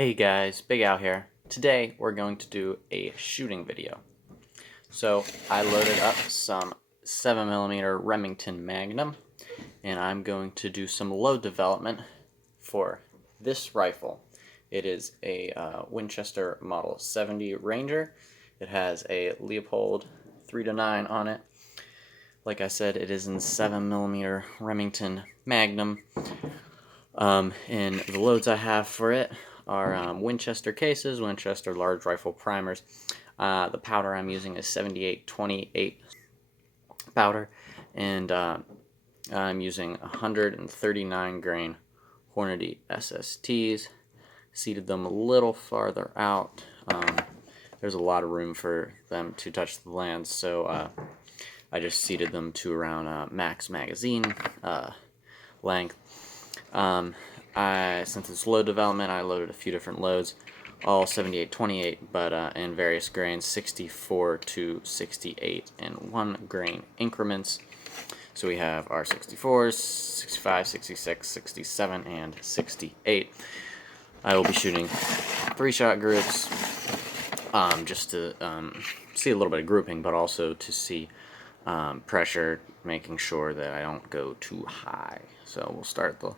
Hey guys, Big Al here. Today we're going to do a shooting video. So I loaded up some 7mm Remington Magnum and I'm going to do some load development for this rifle. It is a Winchester Model 70 Ranger. It has a Leopold 3-9 on it. Like I said, it is in 7mm Remington Magnum. And the loads I have for it are Winchester cases, Winchester large rifle primers. The powder I'm using is 7828 powder, and I'm using 139 grain Hornady SSTs. Seated them a little farther out. There's a lot of room for them to touch the land, so I just seated them to around max magazine length. Since it's load development, I loaded a few different loads, all 7828, but in various grains, 64 to 68 in 1 grain increments. So we have our 64s, 65, 66, 67, and 68. I will be shooting 3-shot groups, just to see a little bit of grouping, but also to see pressure, making sure that I don't go too high. So we'll start the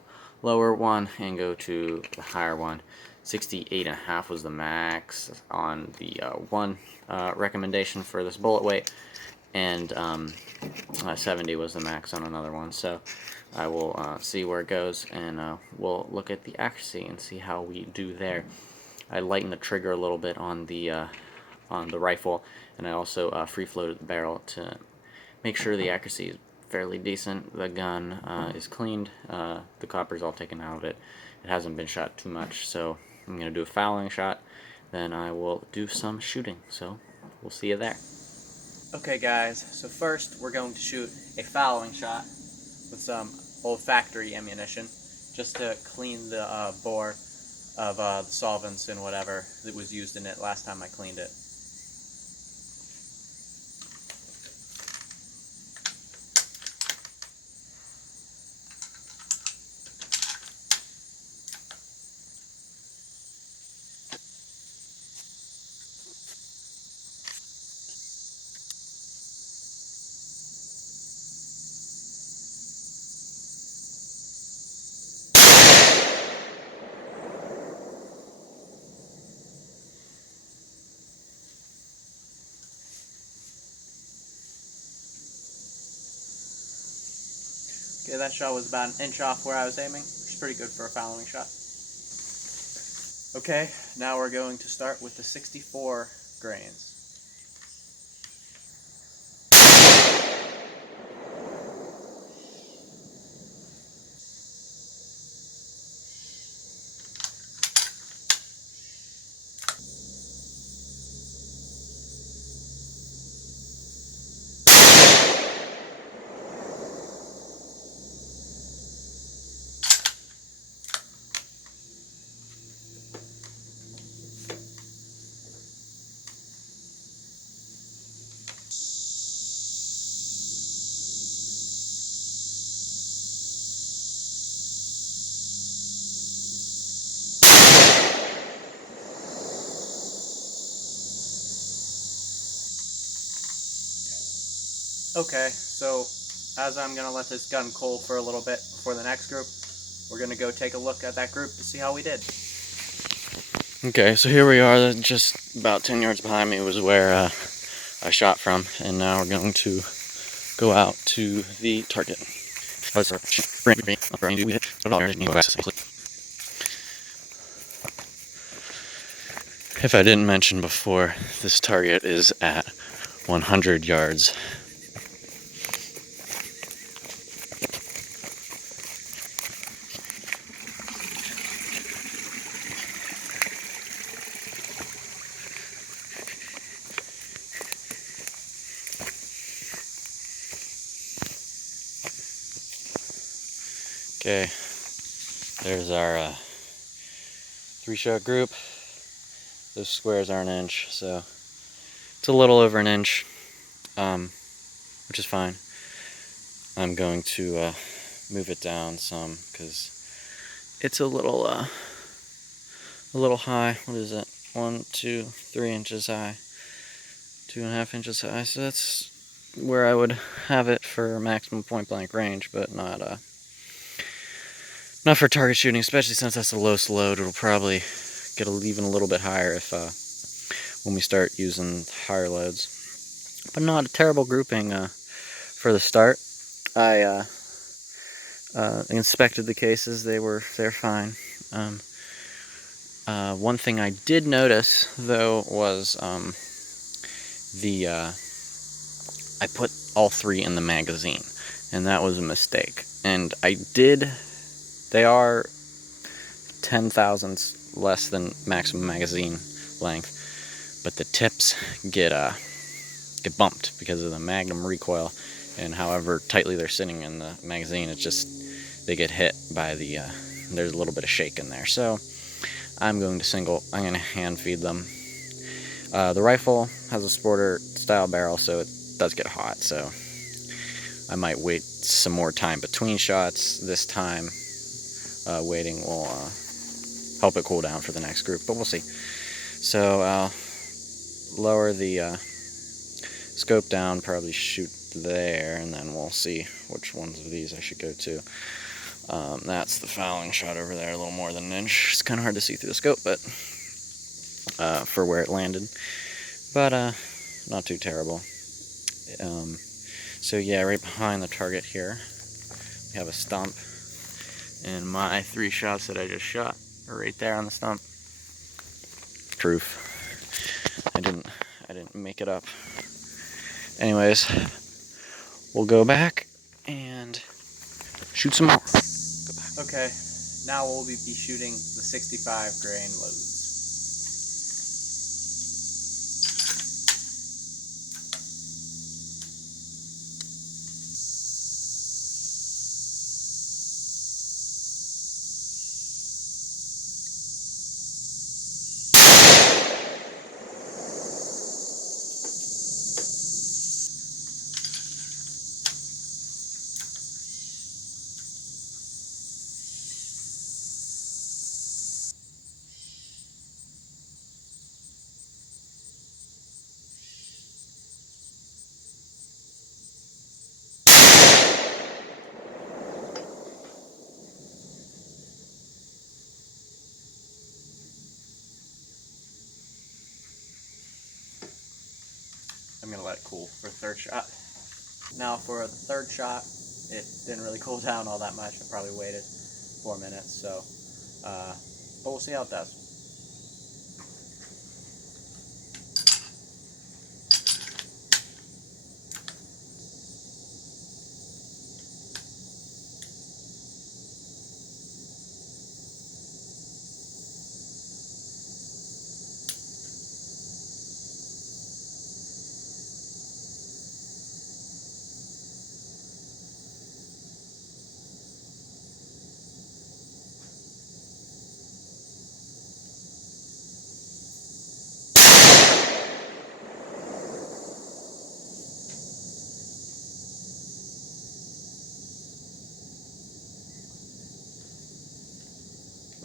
lower one and go to the higher one. 68.5 was the max on the one recommendation for this bullet weight, and 70 was the max on another one. So I will see where it goes, and we'll look at the accuracy and see how we do there. I lightened the trigger a little bit on the rifle, and I also free floated the barrel to make sure the accuracy is fairly decent. The gun is cleaned, the copper's all taken out of it. It hasn't been shot too much, so I'm going to do a fouling shot, then I will do some shooting, so we'll see you there. Okay guys, so first we're going to shoot a fouling shot with some old factory ammunition, just to clean the bore of the solvents and whatever that was used in it last time I cleaned it. Okay, that shot was about 1 inch off where I was aiming, which is pretty good for a fouling shot. Okay, now we're going to start with the 64 grains. Okay, so as I'm going to let this gun cool for a little bit before the next group, we're going to go take a look at that group to see how we did. Okay, so here we are, just about 10 yards behind me was where I shot from, and now we're going to go out to the target. If I didn't mention before, this target is at 100 yards. Okay, there's our 3-shot group. Those squares are 1 inch, so it's a little over 1 inch, which is fine. I'm going to move it down some because it's a little a little high. What is it? 1, 2, 3 inches high. 2.5 inches high. So that's where I would have it for maximum point blank range, but not for target shooting, especially since that's the lowest load. It'll probably get even a little bit higher if when we start using higher loads. But not a terrible grouping for the start. I inspected the cases; they're fine. One thing I did notice though was I put all 3 in the magazine, and that was a mistake. And they are 10 thousandths less than maximum magazine length, but the tips get bumped because of the Magnum recoil, and however tightly they're sitting in the magazine, it's just they get hit by there's a little bit of shake in there. So I'm going to hand feed them. The rifle has a sporter style barrel, so it does get hot, so I might wait some more time between shots. This time waiting will help it cool down for the next group, but we'll see. So I'll lower the scope down, probably shoot there, and then we'll see which ones of these I should go to. That's the fouling shot over there, a little more than an inch. It's kind of hard to see through the scope, but for where it landed, but not too terrible. So yeah, right behind the target here, we have a stump, and my 3 shots that I just shot are right there on the stump. Proof. I didn't make it up. Anyways, we'll go back and shoot some more. Okay, now we'll be shooting the 65 grain loads. I'm going to let it cool for the third shot. Now for the third shot, it didn't really cool down all that much. I probably waited 4 minutes, so, but we'll see how it does.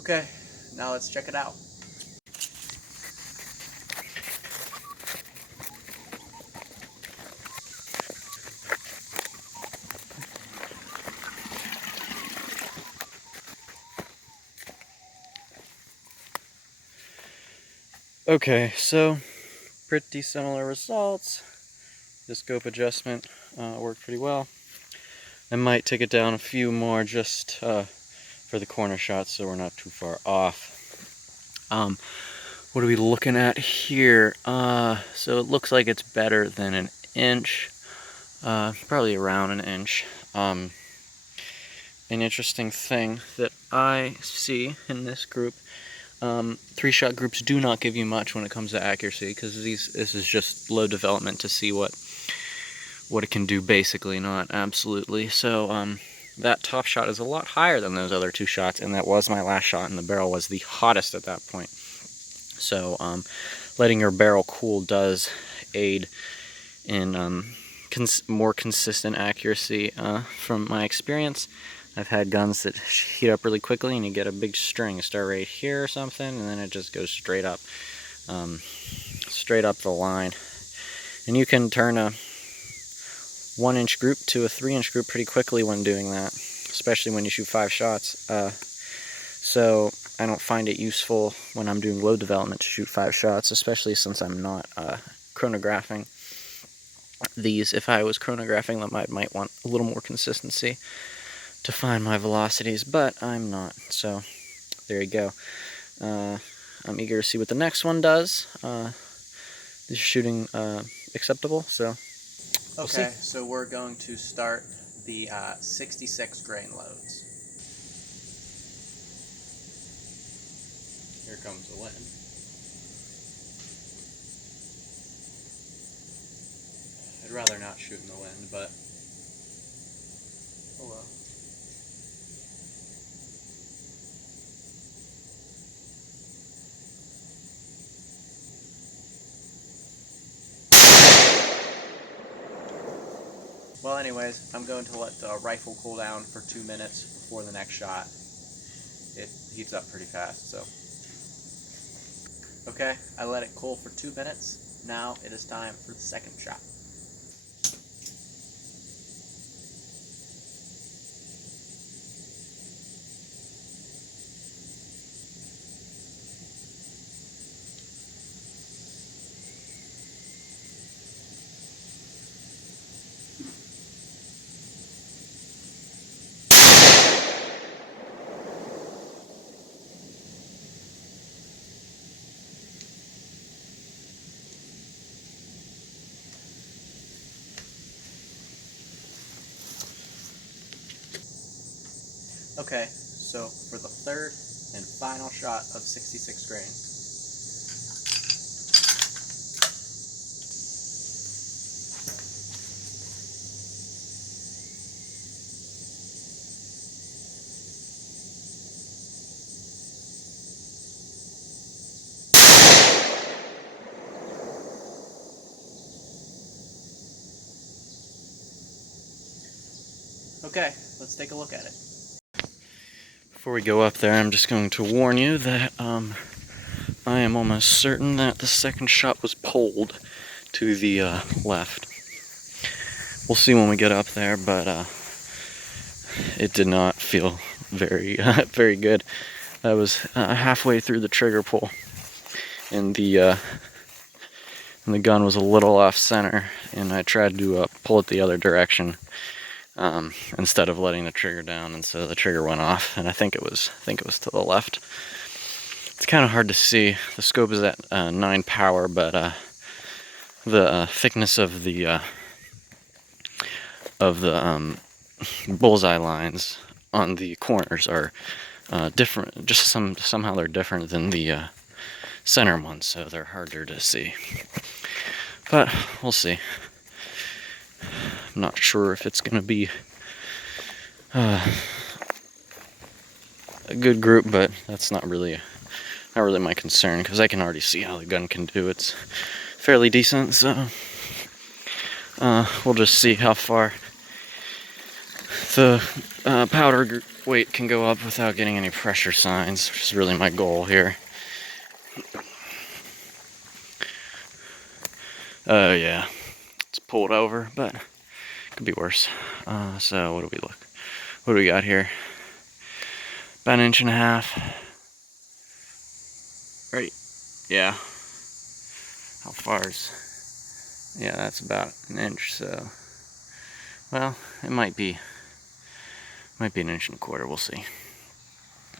Okay, now let's check it out. Okay, so pretty similar results. The scope adjustment worked pretty well. I might take it down a few more just for the corner shots so we're not too far off. What are we looking at here? So it looks like it's better than an inch, probably around an inch. An interesting thing that I see in this group, 3-shot groups do not give you much when it comes to accuracy, because this is just low development to see what it can do, basically, not absolutely. So that top shot is a lot higher than those other 2 shots, and that was my last shot, and the barrel was the hottest at that point. So letting your barrel cool does aid in more consistent accuracy from my experience. I've had guns that heat up really quickly and you get a big string start right here or something, and then it just goes straight up the line. And you can turn a 1-inch group to a 3-inch group pretty quickly when doing that, especially when you shoot 5 shots. So I don't find it useful when I'm doing load development to shoot 5 shots, especially since I'm not chronographing these. If I was chronographing them, I might want a little more consistency to find my velocities, but I'm not. So there you go. I'm eager to see what the next one does. This is shooting acceptable, so we'll see. Okay, so we're going to start the 66 grain loads. Here comes the wind. I'd rather not shoot in the wind, but oh well. Well, anyways, I'm going to let the rifle cool down for 2 minutes before the next shot. It heats up pretty fast, so. Okay, I let it cool for 2 minutes. Now it is time for the second shot. Okay, so for the third and final shot of 66 grain. Okay, let's take a look at it. Before we go up there, I'm just going to warn you that I am almost certain that the second shot was pulled to the left. We'll see when we get up there, but it did not feel very very good. I was halfway through the trigger pull, and the gun was a little off center, and I tried to pull it the other direction instead of letting the trigger down, and so the trigger went off, and I think it was to the left. It's kind of hard to see. The scope is at 9 power, but the thickness of the bullseye lines on the corners are different. Just somehow they're different than the center ones, so they're harder to see. But we'll see. I'm not sure if it's going to be a good group, but that's not really my concern, because I can already see how the gun can do. It's fairly decent, so we'll just see how far the powder weight can go up without getting any pressure signs, which is really my goal here. Yeah, it's pulled over, but it could be worse. So what do we got here? About 1.5 inches. Right, yeah. How far is, yeah, that's about 1 inch, so, well, it might be 1.25 inches, we'll see.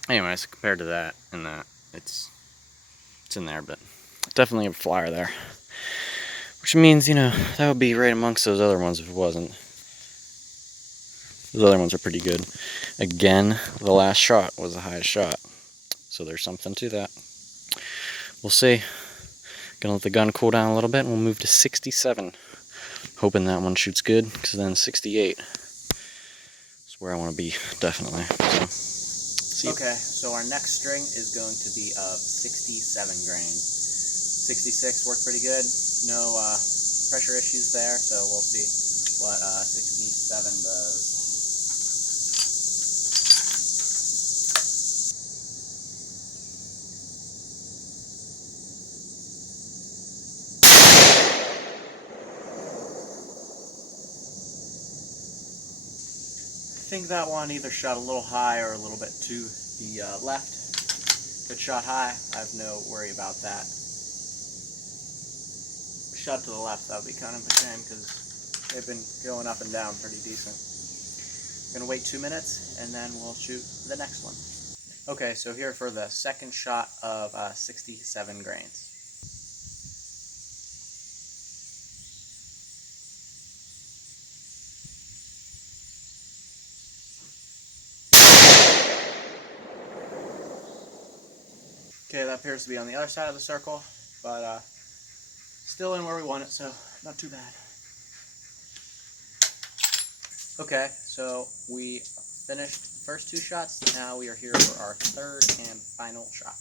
Anyways, compared to that and that, it's in there, but definitely a flyer there. Which means, you know, that would be right amongst those other ones if it wasn't. Those other ones are pretty good. Again, the last shot was the highest shot, so there's something to that. We'll see. Gonna let the gun cool down a little bit, and we'll move to 67. Hoping that one shoots good, because then 68 is where I want to be, definitely. So, see. Okay, so our next string is going to be of 67 grain. 66 worked pretty good. No pressure issues there, so we'll see what 67 does. think that one either shot a little high or a little bit to the left. If it shot high, I have no worry about that. Shot to the left, that would be kind of a shame because they've been going up and down pretty decent. I'm gonna wait 2 minutes and then we'll shoot the next one. Okay, so here for the second shot of 67 grains. Okay, that appears to be on the other side of the circle, but still in where we want it, so not too bad. Okay, so we finished the first 2 shots. Now we are here for our third and final shot.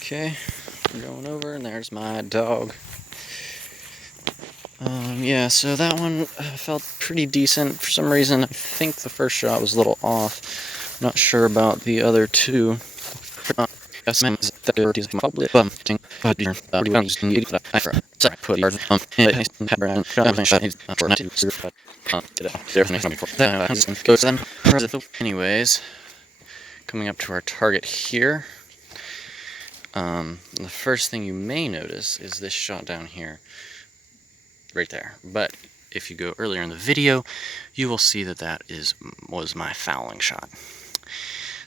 Okay, we're going over, and there's my dog. Yeah, so that one felt pretty decent. For some reason, I think the first shot was a little off. Not sure about the other 2. Anyways, coming up to our target here. The first thing you may notice is this shot down here, right there. But if you go earlier in the video, you will see that was my fouling shot.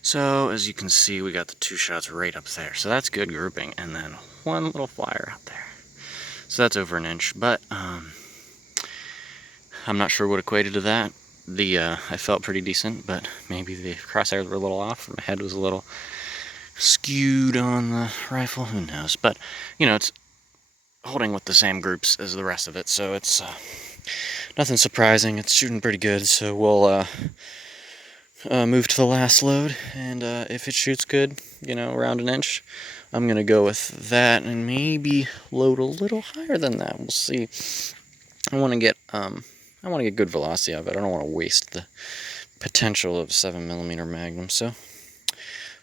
So as you can see, we got the 2 shots right up there. So that's good grouping, and then one little flyer out there. So that's over an inch, but I'm not sure what equated to that. I felt pretty decent, but maybe the crosshairs were a little off. My head was a little skewed on the rifle, who knows. But, you know, it's holding with the same groups as the rest of it, so it's nothing surprising. It's shooting pretty good, so we'll move to the last load, and if it shoots good, you know, around an inch, I'm gonna go with that and maybe load a little higher than that. We'll see. I want to get good velocity out of it. I don't want to waste the potential of 7mm Magnum, so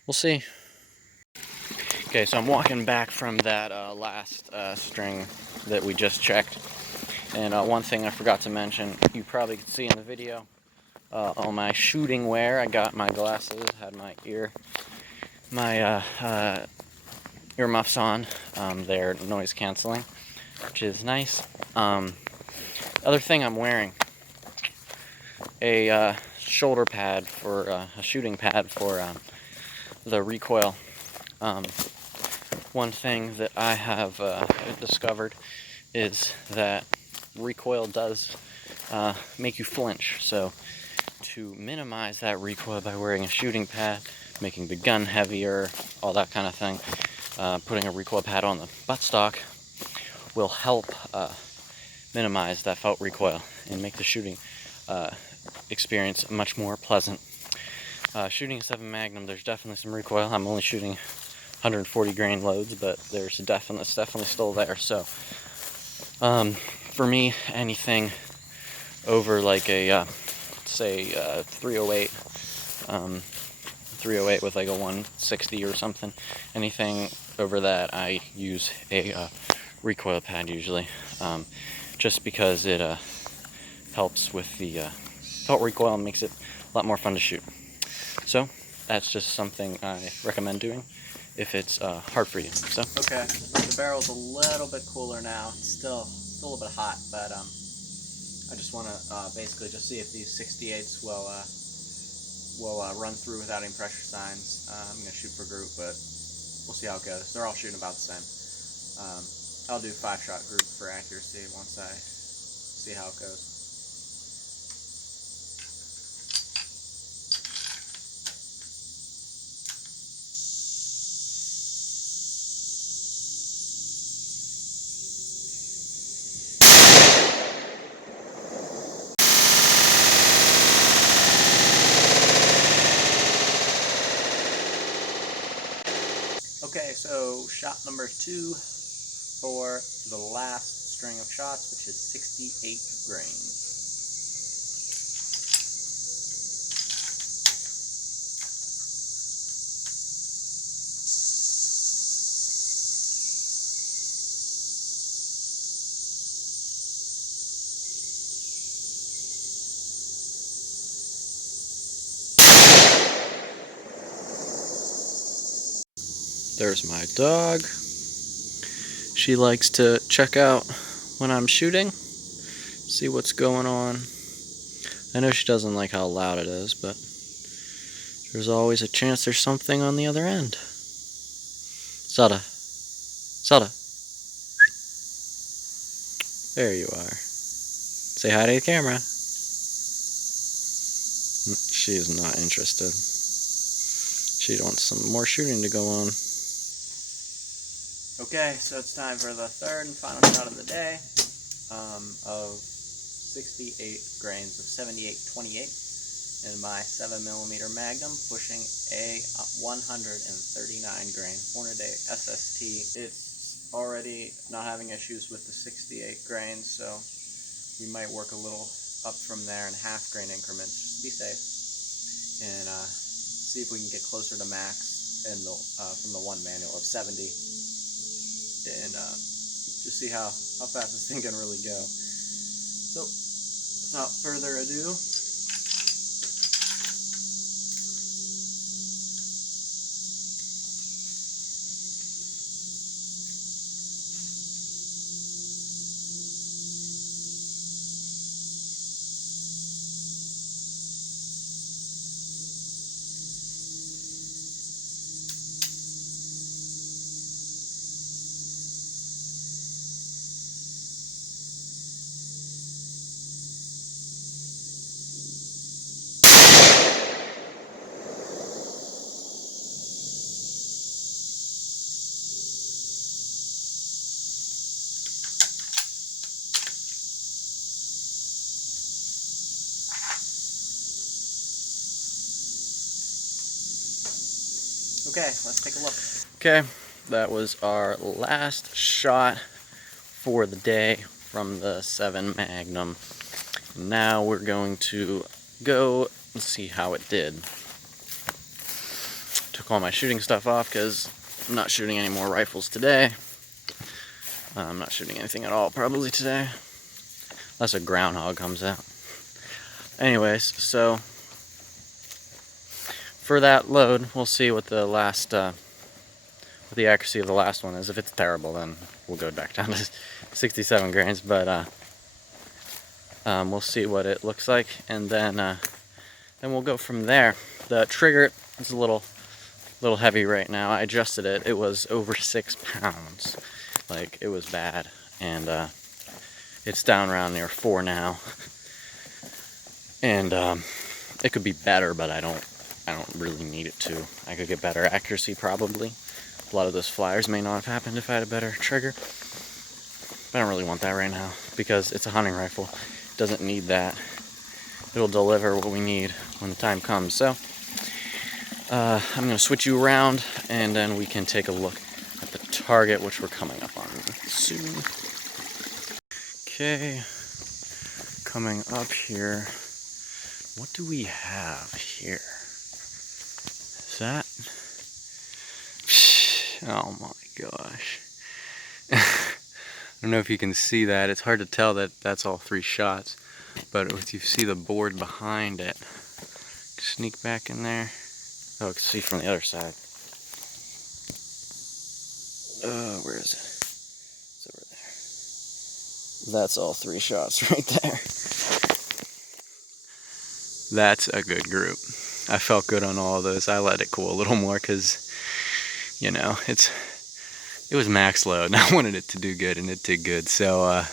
we'll see. Okay, so I'm walking back from that last string that we just checked, and one thing I forgot to mention, you probably could see in the video, on my shooting wear, I got my glasses, had my earmuffs on. They're noise canceling, which is nice. Other thing I'm wearing, a shoulder pad for a shooting pad for the recoil. One thing that I have discovered is that recoil does make you flinch. So to minimize that recoil by wearing a shooting pad, making the gun heavier, all that kind of thing, putting a recoil pad on the buttstock will help minimize that felt recoil and make the shooting experience much more pleasant. Shooting a 7 Magnum, there's definitely some recoil. I'm only shooting 140 grain loads, but it's definitely still there. So for me, anything over like a say 308 with like a 160 or something, anything over that, I use a recoil pad usually, just because it helps with the felt recoil and makes it a lot more fun to shoot. So that's just something I recommend doing if it's hard for you. So okay, the barrel's a little bit cooler now. It's still a little bit hot, but I just want to basically just see if these 68s will run through without any pressure signs. I'm going to shoot for group, but we'll see how it goes. They're all shooting about the same. I'll do 5-shot group for accuracy once I see how it goes. Okay, so shot number 2 for the last string of shots, which is 68 grains. There's my dog. She likes to check out when I'm shooting, see what's going on. I know she doesn't like how loud it is, but there's always a chance there's something on the other end. Sada. Sada. There you are. Say hi to the camera. She is not interested. She wants some more shooting to go on. Okay, so it's time for the third and final shot of the day of 68 grains of 78-28 in my 7mm Magnum, pushing a 139 grain Hornady SST. It's already not having issues with the 68 grains, so we might work a little up from there in half grain increments just to be safe, and see if we can get closer to max in the from the one manual of 70, and just see how fast this thing can really go. So without further ado, okay, let's take a look. Okay, that was our last shot for the day from the 7 Magnum. Now we're going to go and see how it did. Took all my shooting stuff off because I'm not shooting any more rifles today. I'm not shooting anything at all probably today, unless a groundhog comes out. Anyways, so for that load, we'll see what the last, what the accuracy of the last one is. If it's terrible, then we'll go back down to 67 grains. But we'll see what it looks like, and then we'll go from there. The trigger is a little heavy right now. I adjusted it. It was over 6 pounds. Like, it was bad, and it's down around near 4 now. And it could be better, but I don't really need it to. I could get better accuracy probably. A lot of those flyers may not have happened if I had a better trigger. But I don't really want that right now because it's a hunting rifle. It doesn't need that. It'll deliver what we need when the time comes. So I'm going to switch you around, and then we can take a look at the target, which we're coming up on soon. Okay, coming up here. What do we have here? Is that? Oh my gosh. I don't know if you can see that. It's hard to tell that that's all 3 shots. But if you see the board behind it, sneak back in there. Oh, I can see from the other side. Where is it? It's over there. That's all 3 shots right there. That's a good group. I felt good on all of those. I let it cool a little more because, you know, it was max load and I wanted it to do good, and it did good. So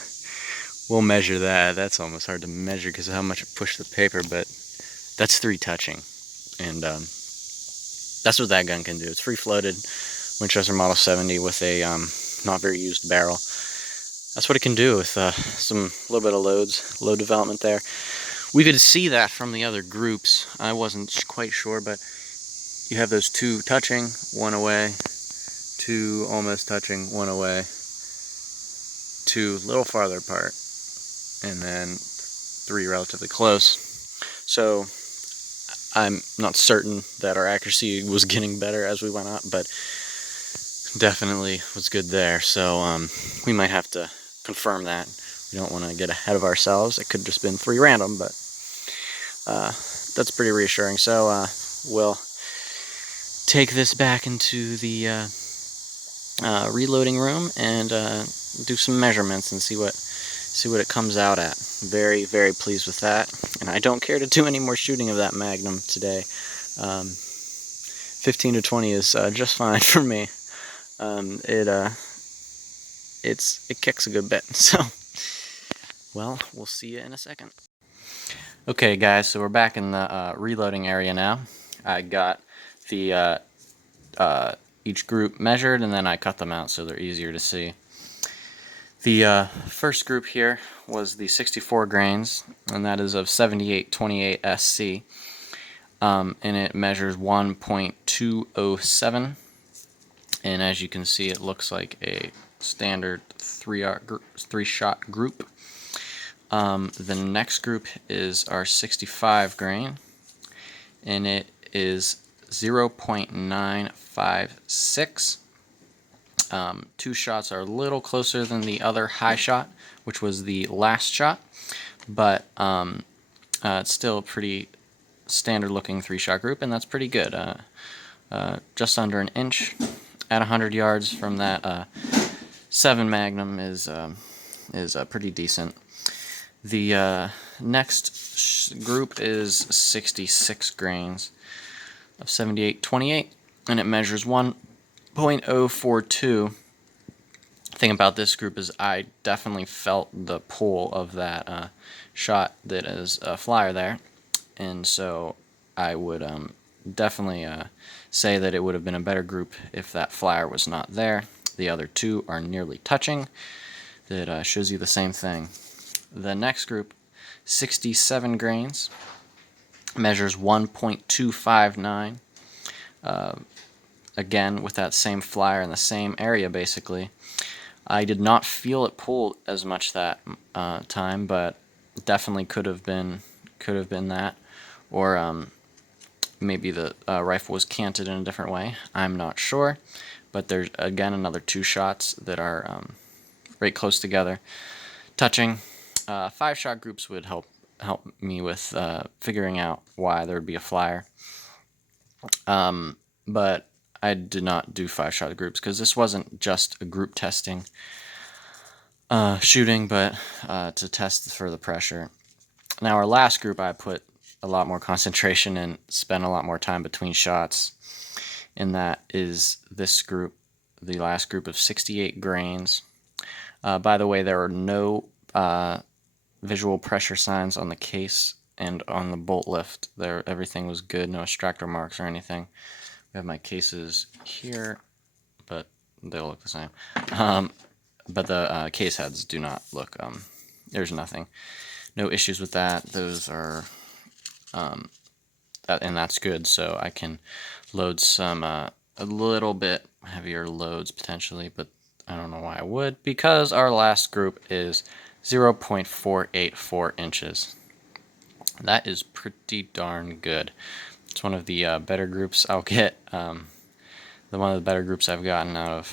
we'll measure that. That's almost hard to measure because of how much it pushed the paper, but that's 3 touching. And that's what that gun can do. It's free floated Winchester Model 70 with a not very used barrel. That's what it can do with some little bit of load development there. We could see that from the other groups. I wasn't quite sure, but you have those 2 touching, 1 away, 2 almost touching, 1 away, 2 a little farther apart, and then 3 relatively close. So I'm not certain that our accuracy was getting better as we went up, but definitely was good there. So we might have to confirm that. We don't want to get ahead of ourselves. It could have just been 3 random, but that's pretty reassuring. So we'll take this back into the reloading room and do some measurements and see what it comes out at. Very, very pleased with that, and I don't care to do any more shooting of that Magnum today. 15 to 20 is just fine for me. It kicks a good bit. So, well, we'll see you in a second. Okay, guys, so we're back in the reloading area now. I got the each group measured, and then I cut them out so they're easier to see. The first group here was the 64 grains, and that is of 7828 SC, and it measures 1.207, and as you can see, it looks like a standard three-shot group. The next group is our 65 grain, and it is 0.956. Two shots are a little closer than the other high shot, which was the last shot, but it's still a pretty standard looking three-shot group, and that's pretty good. Just under an inch at 100 yards from that 7 Magnum is pretty decent. The next group is 66 grains of 7828, and it measures 1.042. The thing about this group is I definitely felt the pull of that shot that is a flyer there, and so I would definitely say that it would have been a better group if that flyer was not there. The other two are nearly touching. That shows you the same thing. The next group, 67 grains, measures 1.259. Again, with that same flyer in the same area, basically. I did not feel it pull as much that time, but definitely could have been that, or maybe the rifle was canted in a different way. I'm not sure, but there's again another two shots that are right close together, touching. 5-shot groups would help me with figuring out why there would be a flyer. But I did not do 5-shot groups because this wasn't just a group testing shooting, but to test for the pressure. Now our last group, I put a lot more concentration and spent a lot more time between shots, and that is this group, the last group of 68 grains. By the way, there are no visual pressure signs on the case and on the bolt lift. Everything was good, no extractor marks or anything. We have my cases here, but they'll look the same. But the case heads do not look, there's nothing. No issues with that. Those are, and that's good, so I can load some, a little bit heavier loads potentially, but I don't know why I would, because our last group is 0.484 inches. That is pretty darn good. It's one of the better groups I'll get. One of the better groups I've gotten out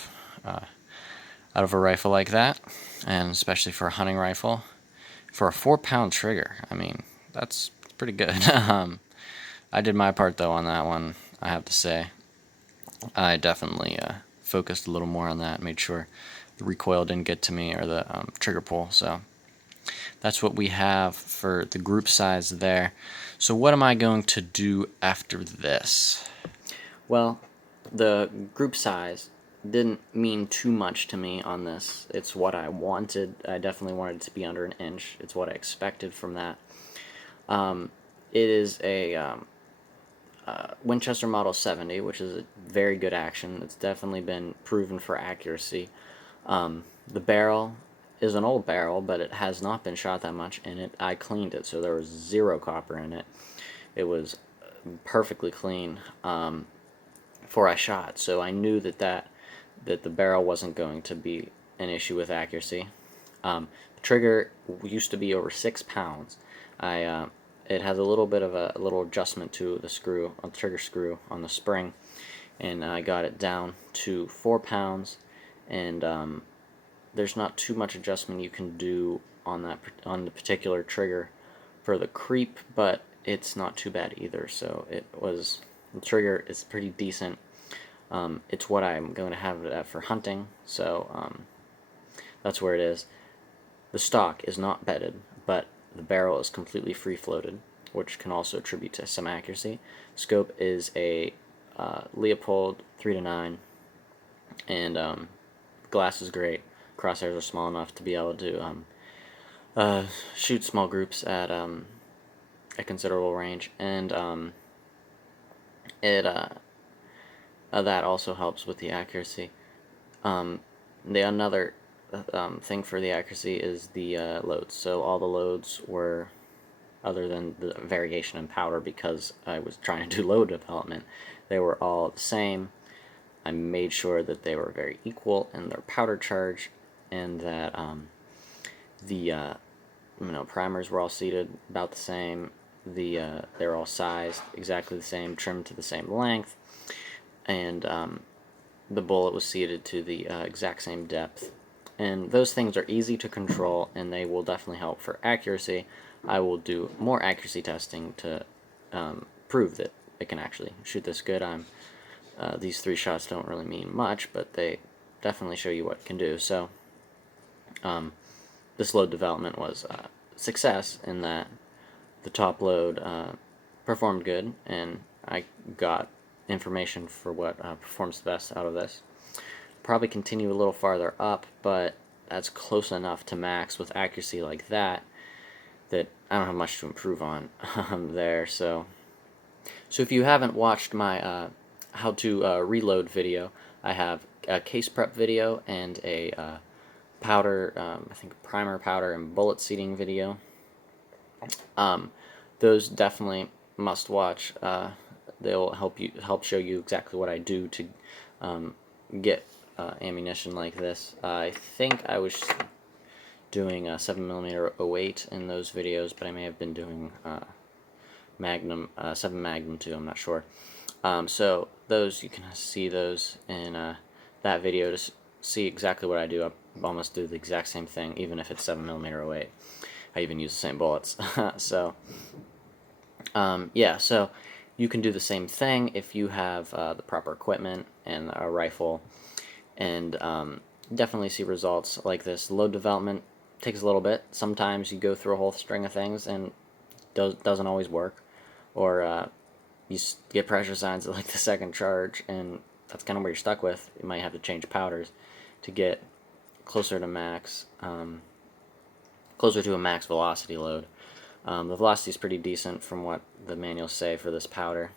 of a rifle like that, and especially for a hunting rifle. For a 4-pound trigger, I mean, that's pretty good. I did my part though on that one, I have to say. I definitely focused a little more on that, made sure the recoil didn't get to me, or the trigger pull. So that's what we have for the group size there. So what am I going to do after this? Well, the group size didn't mean too much to me on this. It's what I wanted. I definitely wanted it to be under an inch. It's what I expected from that. It is a Winchester Model 70, which is a very good action. It's definitely been proven for accuracy. The barrel is an old barrel, but it has not been shot that much in it. I cleaned it, so there was 0 copper in it. It was perfectly clean before I shot, so I knew that the barrel wasn't going to be an issue with accuracy. The trigger used to be over 6 pounds. It has a little bit of a little adjustment to the screw, on the trigger screw on the spring, and I got it down to 4 pounds, and there's not too much adjustment you can do on the particular trigger for the creep, but it's not too bad either. So the trigger is pretty decent. It's what I'm going to have it at for hunting, so that's where it is. The stock is not bedded, but the barrel is completely free-floated, which can also attribute to some accuracy. Scope is a Leopold 3-9, and glass is great. Crosshairs are small enough to be able to shoot small groups at a considerable range, and it that also helps with the accuracy. The another thing for the accuracy is the loads. So all the loads were, other than the variation in powder, because I was trying to do load development, they were all the same. I made sure that they were very equal in their powder charge, and that the primers were all seated about the same. They're all sized exactly the same, trimmed to the same length, and the bullet was seated to the exact same depth. And those things are easy to control, and they will definitely help for accuracy. I will do more accuracy testing to prove that it can actually shoot this good. These 3 shots don't really mean much, but they definitely show you what it can do. So this load development was a success in that the top load performed good, and I got information for what performs the best out of this. Probably continue a little farther up, but that's close enough to max with accuracy like that that I don't have much to improve on there. So if you haven't watched my how to reload video, I have a case prep video and a powder, I think primer, powder, and bullet seating video. Those definitely must watch. They'll help show you exactly what I do to get ammunition like this. I think I was doing 7mm 08 in those videos, but I may have been doing Magnum 7 Magnum too. I'm not sure. So those, you can see those in that video to see exactly what I do. I almost do the exact same thing, even if it's 7mm 08. I even use the same bullets. So yeah, so you can do the same thing if you have the proper equipment and a rifle, and definitely see results like this. Load development takes a little bit. Sometimes you go through a whole string of things and doesn't always work, or you get pressure signs at like the second charge, and that's kind of where you're stuck with. You might have to change powders to get closer to max, closer to a max velocity load. The velocity is pretty decent from what the manuals say for this powder.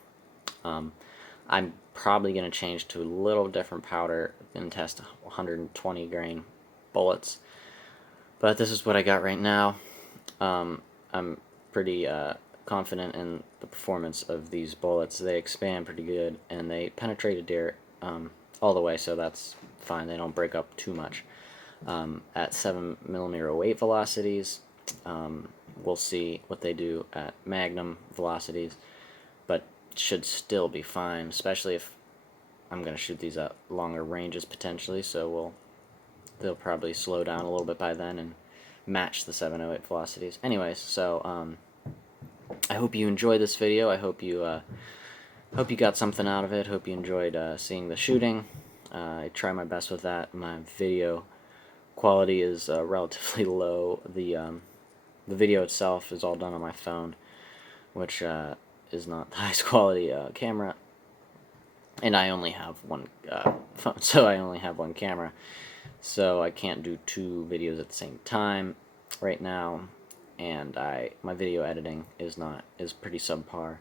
I'm probably going to change to a little different powder and test 120 grain bullets, but this is what I got right now. I'm pretty confident in the performance of these bullets. They expand pretty good, and they penetrate a deer all the way, so that's fine. They don't break up too much. At 7mm 08 velocities, we'll see what they do at Magnum velocities, but should still be fine, especially if I'm going to shoot these at longer ranges potentially, so they'll probably slow down a little bit by then and match the 708 velocities. Anyways, so I hope you enjoyed this video. I hope you got something out of it. Hope you enjoyed seeing the shooting. I try my best with that. My video quality is relatively low. The video itself is all done on my phone, which is not the highest quality camera, and I only have one phone, so I only have one camera, so I can't do 2 videos at the same time right now, and my video editing is pretty subpar.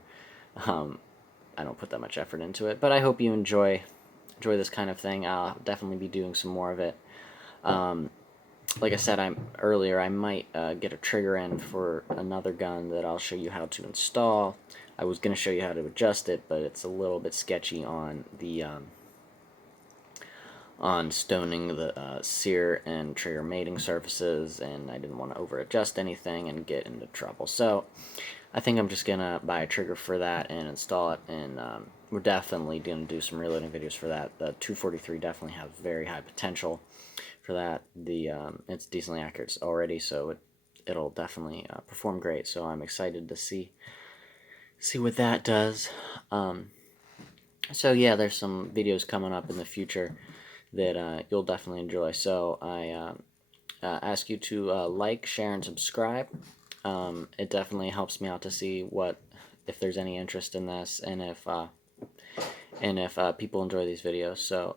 I don't put that much effort into it, but I hope you enjoy this kind of thing. I'll definitely be doing some more of it. Like I said earlier, I might get a trigger end for another gun that I'll show you how to install. I was going to show you how to adjust it, but it's a little bit sketchy on the on stoning the sear and trigger mating surfaces, and I didn't want to over adjust anything and get into trouble. So I think I'm just going to buy a trigger for that and install it, and we're definitely going to do some reloading videos for that. The 243 definitely has very high potential for that. It's decently accurate already, so it'll definitely perform great. So I'm excited to see what that does. So yeah, there's some videos coming up in the future that you'll definitely enjoy. So I ask you to like, share, and subscribe. It definitely helps me out to see if there's any interest in this, and if people enjoy these videos. So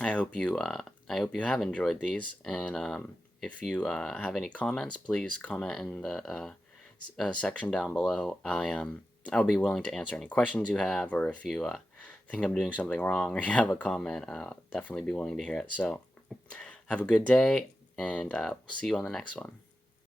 I hope you have enjoyed these, and if you have any comments, please comment in the section down below. I'll be willing to answer any questions you have, or if you think I'm doing something wrong or you have a comment, I'll definitely be willing to hear it. So have a good day, and we'll see you on the next one.